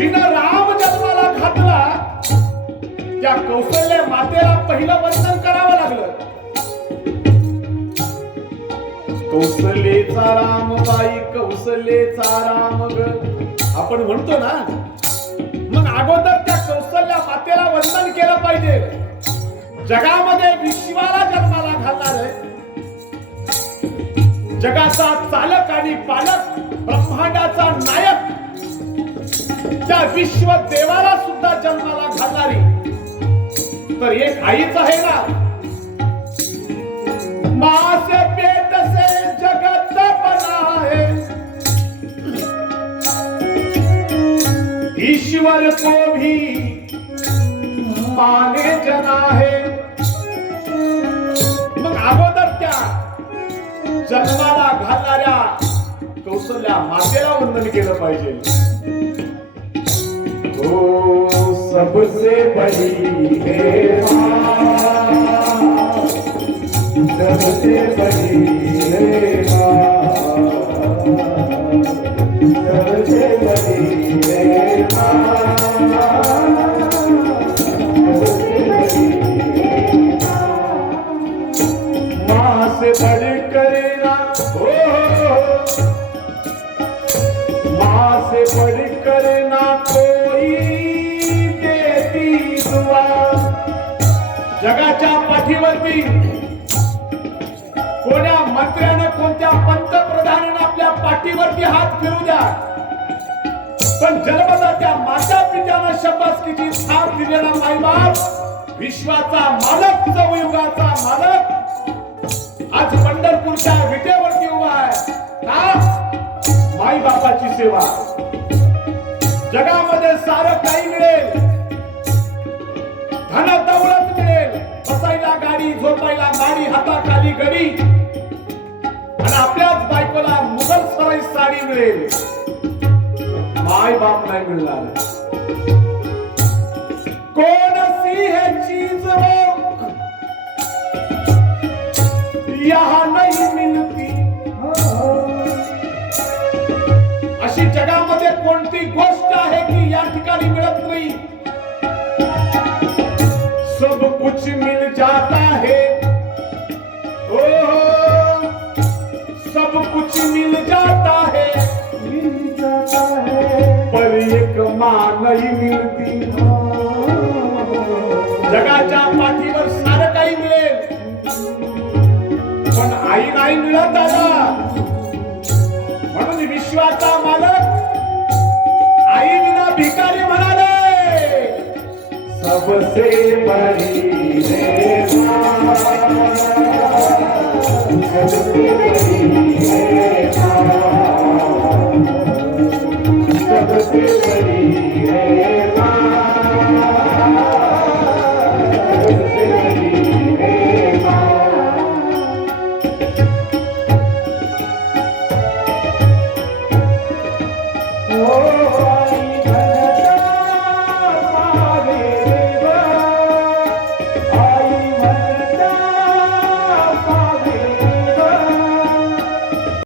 जिनं राम जन्माला घातला त्या कौशल्य मातेला पहिलं वंदन करावं लागलं. कौशल्येचा राम बाई कौशल्येचा राम ग. आपण म्हणतो ना मग अगोदर त्या कौशल्या मातेला वंदन केलं पाहिजे. जगामध्ये विश्वाला जन्माला घालणार आहे. जगाचा चालक आणि पालक त्या विश्व देवाला सुद्धा जन्माला घालणारी. तर एक आईच आहे ना. माँ पेट से जगत बना है. ईश्वर को भी माने जना है. मग अगोदर त्या जन्माला घालणाऱ्या कौशल्या मातेला वंदन केलं पाहिजे. ओ सबसे बड़ी है माँ सबसे बड़ी है माँ सबसे बड़ी है। माँ सबसे बड़ी माँ से बढ़कर ना हो। माँ से बढ़कर ना पाठीवरती. कोण्या मंत्र्यानं कोणत्या पंतप्रधानानं आपल्या पाठीवरती हात फिरू द्या. पण जन्मदात्या माता पित्यानं शब्बासकीची साथ दिलेला माईबाप विश्वाचा मालक नवयुगाचा मालक आज पंढरपूरच्या विटेवरती उभा आहे. का? माईबापाची सेवा. जगामध्ये सारं काही हाताखाली गडी आणि आपल्याच बायकोला मुघल सराई साडी मिळेल. माय बाप नाही मिळणार. कोण सी है चीज वो यहाँ पर एक माँ नहीं मिलती जगाच्या पाठीवर सारं काही मिळेल. पण आई नाही मिळत दादा. म्हणून विश्वाचा मालक आई विना भिकारी म्हणाले. सबसे बड़ी रे सबसे बड़ी रे